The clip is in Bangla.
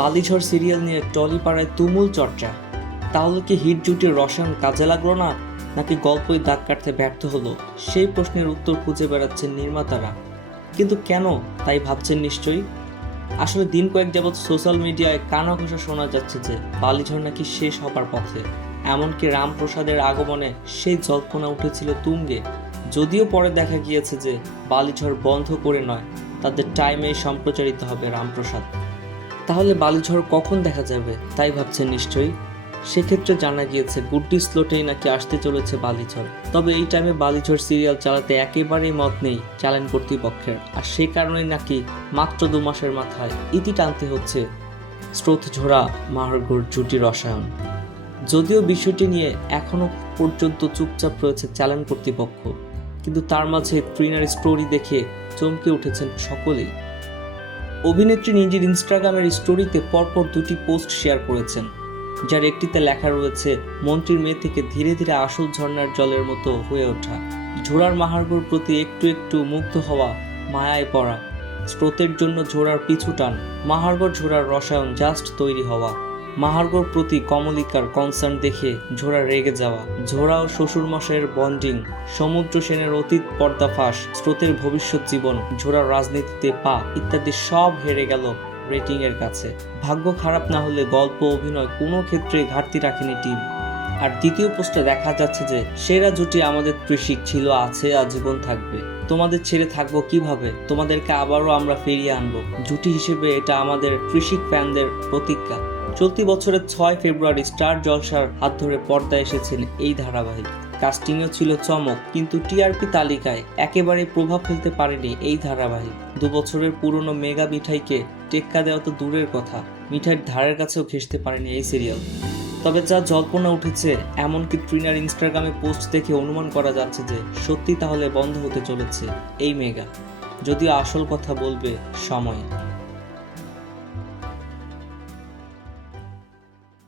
বালিঝড় সিরিয়াল নিয়ে টলিপাড়ায় তুমুল চর্চা। তাহলে কি হিট জুটির রসায়ন কাজে লাগলো না, নাকি গল্পই দাগ কাটতে ব্যর্থ হলো? সেই প্রশ্নের উত্তর খুঁজে বেড়াচ্ছেন নির্মাতারা। কিন্তু কেন, তাই ভাবছেন নিশ্চয়ই। আসলে দিন কয়েক যাবৎ সোশ্যাল মিডিয়ায় কানা ঘোষা শোনা যাচ্ছে যে বালিঝড় নাকি শেষ হবার পথে। এমনকি রামপ্রসাদের আগমনে সেই জল্পনা উঠেছিল তুঙ্গে। যদিও পরে দেখা গিয়েছে যে বালিঝড় বন্ধ করে নয়, তাদের টাইমেই সম্প্রচারিত হবে রামপ্রসাদ। তাহলে বালিঝড় কখন দেখা যাবে, তাই ভাবছেন নিশ্চয়ই। সেক্ষেত্রে জানা গিয়েছে গুড্ডি স্লোটেই নাকি আসতে চলেছে বালিঝড়। তবে এই টাইমে বালিঝড় সিরিয়াল চালাতে একেবারেই মত নেই চ্যানেল কর্তৃপক্ষের। আর সেই কারণেই নাকি মাত্র 2 মাসের মাথায় ইতি টানতে হচ্ছে স্রোতঝোড়া মাহরগড় জুটি রসায়ন। যদিও বিষয়টি নিয়ে এখনো পর্যন্ত চুপচাপ রয়েছে চ্যানেল কর্তৃপক্ষ, কিন্তু তার মাঝে ট্রিনার স্টোরি দেখে চমকে উঠেছেন সকলেই। অভিনেত্রী নিজের ইনস্টাগ্রামের স্টোরিতে পরপর 2টি পোস্ট শেয়ার করেছেন, যার একটিতে লেখা রয়েছে মন্ত্রীর মেয়ে থেকে ধীরে ধীরে আসল ঝর্ণার জলের মতো হয়ে ওঠা, ঝোড়ার মাহার্গর প্রতি একটু একটু মুগ্ধ হওয়া, মায়ায় পড়া, স্রোতের জন্য ঝোড়ার পিছু টান, মাহার্গর ঝোড়ার রসায়ন জাস্ট তৈরি হওয়া, মাহার্গর প্রতি কমলিকার কনসার্ন দেখে ঝোড়া রেগে যাওয়া, ঝোড়া ও শ্বশুরমশাইয়ের বন্ডিং, সমুদ্র সেনের অতীত পর্দাফাশ, স্রোতের ভবিষ্যৎ জীবন, ঝোড়ার রাজনীতিতে পা ইত্যাদি সব হেরে গেল রেটিং এর কাছে। ভাগ্য খারাপ না হলে গল্প অভিনয় কোনো ক্ষেত্রে ঘাটতি রাখেনি টিম। আর দ্বিতীয় পোস্টে দেখা যাচ্ছে যে সেরা জুটি আমাদের ত্রিশিক ছিল, আছে, আজীবন থাকবে। তোমাদের ছেড়ে থাকবো কিভাবে, তোমাদেরকে আবারও আমরা ফিরিয়ে আনবো। জুটি হিসেবে এটা আমাদের ত্রিশিক ফ্যানদের প্রতিজ্ঞা। চলতি বছরের 6 ফেব্রুয়ারি স্টার জলসার হাত ধরে পর্দায় এসেছেন এই ধারাবাহিক। কাস্টিংও ছিল চমক, কিন্তু টিআরপি তালিকায় একেবারে প্রভাব ফেলতে পারেনি এই ধারাবাহিক। 2 বছরের পুরনো মেগা মিঠাইকে টেক্কা দেওয়া তো দূরের কথা, মিঠাইয়ের ধারের কাছেও ঘেঁষতে পারেনি এই সিরিয়াল। তবে যা জল্পনা উঠেছে, এমনকি ট্রিনার ইনস্টাগ্রামে পোস্ট দেখে অনুমান করা যাচ্ছে যে সত্যি তাহলে বন্ধ হতে চলেছে এই মেগা। যদিও আসল কথা বলবে সময়।